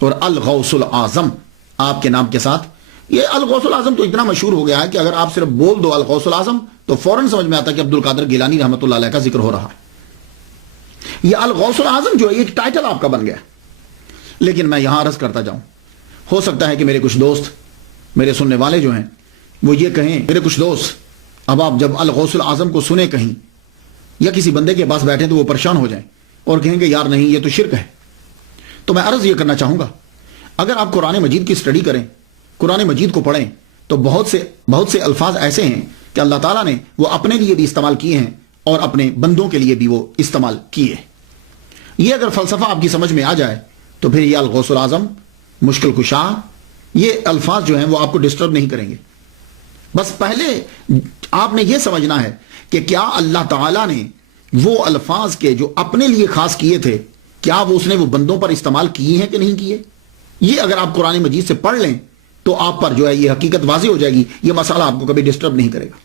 اور الغوث العظم آپ کے نام کے ساتھ. یہ الغوث العظم تو اتنا مشہور ہو گیا ہے کہ اگر آپ صرف بول دو الغوث العظم تو فوراً سمجھ میں آتا ہے کہ عبد القادر گیلانی رحمۃ اللہ علیہ کا ذکر ہو رہا ہے. یہ الغوث العظم جو ہے ایک ٹائٹل آپ کا بن گیا. لیکن میں یہاں عرض کرتا جاؤں, ہو سکتا ہے کہ میرے کچھ دوست, میرے سننے والے جو ہیں وہ یہ کہیں, میرے کچھ دوست اب آپ جب الغوث العظم کو سنیں کہیں یا کسی بندے کے پاس بیٹھیں تو وہ پریشان ہو جائیں اور کہیں کہ یار نہیں یہ تو شرک ہے. تو میں عرض یہ کرنا چاہوں گا, اگر آپ قرآن مجید کی اسٹڈی کریں, قرآن مجید کو پڑھیں, تو بہت سے الفاظ ایسے ہیں کہ اللہ تعالیٰ نے وہ اپنے لیے بھی استعمال کیے ہیں اور اپنے بندوں کے لیے بھی وہ استعمال کیے. یہ اگر فلسفہ آپ کی سمجھ میں آ جائے تو پھر یہ الغوث العظم, مشکل کشا, یہ الفاظ جو ہیں وہ آپ کو ڈسٹرب نہیں کریں گے. بس پہلے آپ نے یہ سمجھنا ہے کہ کیا اللہ تعالیٰ نے وہ الفاظ کے جو اپنے لیے خاص کیے تھے, کیا وہ اس نے وہ بندوں پر استعمال کیے ہیں کہ نہیں کیے. یہ اگر آپ قرآن مجید سے پڑھ لیں تو آپ پر جو ہے یہ حقیقت واضح ہو جائے گی. یہ مسئلہ آپ کو کبھی ڈسٹرب نہیں کرے گا.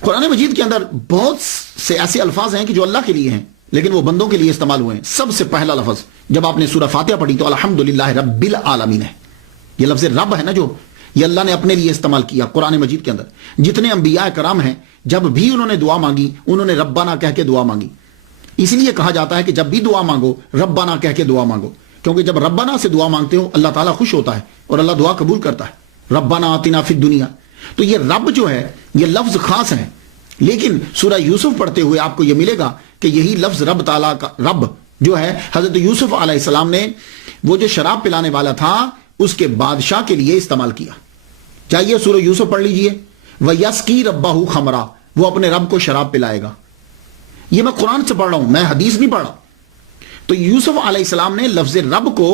قرآن مجید کے اندر بہت سے ایسے الفاظ ہیں کہ جو اللہ کے لیے ہیں لیکن وہ بندوں کے لیے استعمال ہوئے ہیں. سب سے پہلا لفظ جب آپ نے سورہ فاتحہ پڑھی تو الحمدللہ رب العالمین ہے. یہ لفظ رب ہے نا جو, یہ اللہ نے اپنے لیے استعمال کیا قرآن مجید کے اندر. جتنے انبیاء کرام ہیں جب بھی انہوں نے دعا مانگی انہوں نے ربنا کہہ کے دعا مانگی. اس لیے کہا جاتا ہے کہ جب بھی دعا مانگو ربنا کہہ کے دعا مانگو, کیونکہ جب ربنا سے دعا مانگتے ہو اللہ تعالیٰ خوش ہوتا ہے اور اللہ دعا قبول کرتا ہے. ربنا آتنا فی الدنیا, تو یہ رب جو ہے یہ لفظ خاص ہے. لیکن سورہ یوسف پڑھتے ہوئے آپ کو یہ ملے گا کہ یہی لفظ رب تعالیٰ کا رب جو ہے حضرت یوسف علیہ السلام نے وہ جو شراب پلانے والا تھا اس کے بادشاہ کے لیے استعمال کیا. چاہیے سورہ یوسف پڑھ لیجئے, وَيَسْقِي رَبَّهُ خَمْرًا, وہ اپنے رب کو شراب پلائے گا. یہ میں قرآن سے پڑھ رہا ہوں, میں حدیث نہیں پڑھ رہا. تو یوسف علیہ السلام نے لفظ رب کو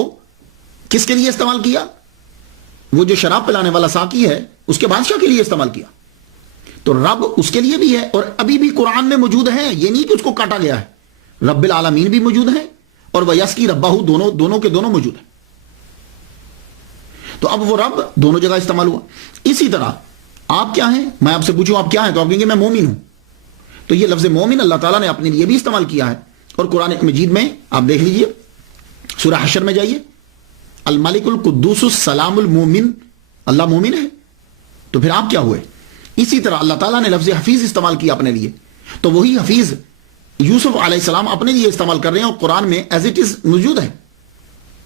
کس کے لیے استعمال کیا؟ وہ جو شراب پلانے والا ساقی ہے اس کے بادشاہ کے لیے استعمال کیا. تو رب اس کے لیے بھی ہے اور ابھی بھی قرآن میں موجود ہے, یہ نہیں کہ اس کو کاٹا گیا ہے. رب العالمین بھی موجود ہے اور وَيَسْقِي رَبَّهُ دونوں کے دونوں موجود ہیں. تو اب وہ رب دونوں جگہ استعمال ہوا. اسی طرح آپ کیا ہیں, میں آپ سے پوچھوں آپ کیا ہیں تو آپ کہیں گے میں مومن ہوں. تو یہ لفظ مومن اللہ تعالیٰ نے اپنے لیے بھی استعمال کیا ہے اور قرآن مجید میں آپ دیکھ لیجئے, سورہ حشر میں جائیے, الملک القدوس السلام المومن, اللہ مومن ہے. تو پھر آپ کیا ہوئے. اسی طرح اللہ تعالیٰ نے لفظ حفیظ استعمال کیا اپنے لیے, تو وہی حفیظ یوسف علیہ السلام اپنے لیے استعمال کر رہے ہیں اور قرآن میں ایز اٹ از موجود ہے.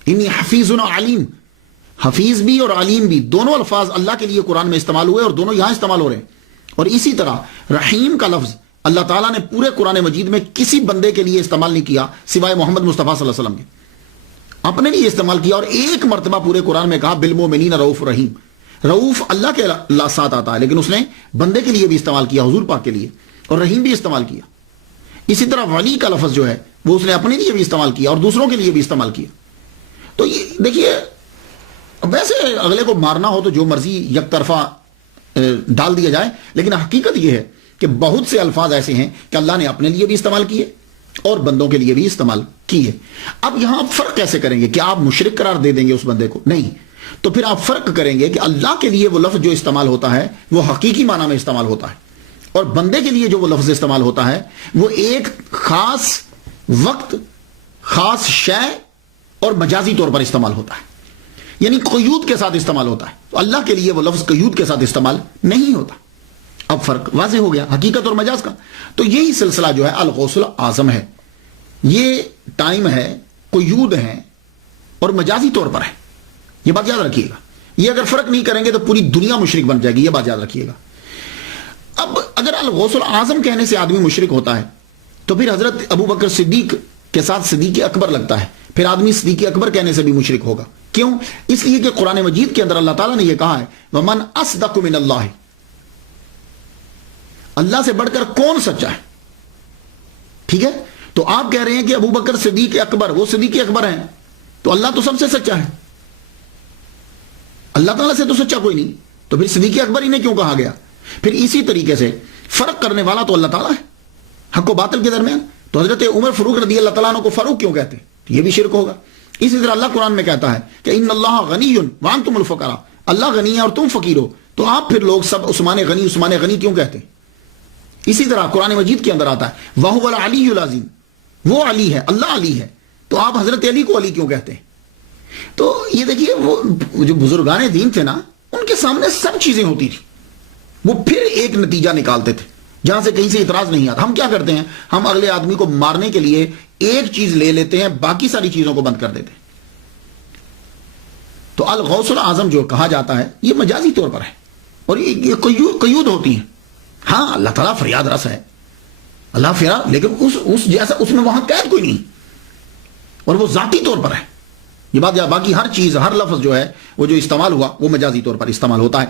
انی حفیظ علیم, حفیظ بھی اور علیم بھی دونوں الفاظ اللہ کے لیے قرآن میں استعمال ہوئے اور دونوں یہاں استعمال ہو رہے ہیں. اور اسی طرح رحیم کا لفظ اللہ تعالیٰ نے پورے قرآن مجید میں کسی بندے کے لیے استعمال نہیں کیا سوائے محمد مصطفیٰ صلی اللہ علیہ وسلم کے, اپنے لیے استعمال کیا. اور ایک مرتبہ پورے قرآن میں کہا بالمؤمنین رؤوف رحیم. رؤوف اللہ کے ساتھ آتا ہے لیکن اس نے بندے کے لیے بھی استعمال کیا, حضور پاک کے لیے, اور رحیم بھی استعمال کیا. اسی طرح ولی کا لفظ جو ہے وہ اس نے اپنے لیے بھی استعمال کیا اور دوسروں کے لیے بھی استعمال کیا. تو یہ دیکھیے, ویسے اگلے کو مارنا ہو تو جو مرضی یک طرفہ ڈال دیا جائے, لیکن حقیقت یہ ہے کہ بہت سے الفاظ ایسے ہیں کہ اللہ نے اپنے لیے بھی استعمال کیے اور بندوں کے لیے بھی استعمال کیے. اب یہاں آپ فرق کیسے کریں گے؟ کیا آپ مشرک قرار دے دیں گے اس بندے کو؟ نہیں. تو پھر آپ فرق کریں گے کہ اللہ کے لیے وہ لفظ جو استعمال ہوتا ہے وہ حقیقی معنی میں استعمال ہوتا ہے, اور بندے کے لیے جو وہ لفظ استعمال ہوتا ہے وہ ایک خاص وقت, خاص شے اور مجازی طور پر استعمال ہوتا ہے, یعنی قیود کے ساتھ استعمال ہوتا ہے. تو اللہ کے لیے وہ لفظ قیود کے ساتھ استعمال نہیں ہوتا. اب فرق واضح ہو گیا حقیقت اور مجاز کا. تو یہی سلسلہ جو ہے الغوث العظم ہے, یہ ٹائم ہے, قیود ہے اور مجازی طور پر ہے. یہ بات یاد رکھیے گا. یہ اگر فرق نہیں کریں گے تو پوری دنیا مشرک بن جائے گی, یہ بات یاد رکھیے گا. اب اگر الغوث العظم کہنے سے آدمی مشرک ہوتا ہے تو پھر حضرت ابو بکر صدیق کے ساتھ صدیق اکبر لگتا ہے, پھر آدمی صدیق اکبر کہنے سے بھی مشرک ہوگا. کیوں؟ اس لیے کہ قرآن مجید کے اندر اللہ تعالیٰ نے یہ کہا ہے وَمَنْ أَصْدَقُ مِنَ اللَّهِ, اللہ سے بڑھ کر کون سچا ہے. ٹھیک ہے, تو آپ کہہ رہے ہیں کہ ابو بکر صدیق اکبر, وہ صدیق اکبر ہیں, تو اللہ تو سب سے سچا ہے, اللہ تعالیٰ سے تو سچا کوئی نہیں, تو پھر صدیق اکبر ہی نے کیوں کہا گیا؟ پھر اسی طریقے سے فرق کرنے والا تو اللہ تعالیٰ ہے حق و باطل کے درمیان. تو حضرت عمر فاروق رضی اللہ تعالیٰ عنہ کو فاروق کیوں کہتے ہیں؟ یہ بھی شرک ہوگا. اسی طرح اللہ قرآن میں کہتا ہے کہ ان اللہ غنی وانتم الفقراء, اللہ غنی ہے اور تم فقیر ہو, تو آپ پھر لوگ سب عثمان غنی کیوں کہتے ہیں؟ اسی طرح قرآن مجید کے اندر آتا ہے وَهُوَ الْعَلِيُّ الْعَظِيمُ, وہ علی ہے, اللہ علی ہے, تو آپ حضرت علی کو علی کیوں کہتے ہیں؟ تو یہ دیکھیے وہ جو بزرگان دین تھے نا، ان کے سامنے سب چیزیں ہوتی تھی، وہ پھر ایک نتیجہ نکالتے تھے جہاں سے کہیں سے اعتراض نہیں آتا۔ ہم کیا کرتے ہیں، ہم اگلے آدمی کو مارنے کے لیے ایک چیز لے لیتے ہیں، باقی ساری چیزوں کو بند کر دیتے ہیں۔ تو الغوث الاعظم جو کہا جاتا ہے یہ مجازی طور پر ہے، اور یہ قیود ہوتی ہیں۔ ہاں اللہ تعالیٰ فریاد رس ہے، اللہ فریاد، لیکن اس جیسا اس میں وہاں قید کوئی نہیں، اور وہ ذاتی طور پر ہے یہ بات۔ باقی ہر چیز، ہر لفظ جو ہے وہ جو استعمال ہوا وہ مجازی طور پر استعمال ہوتا ہے۔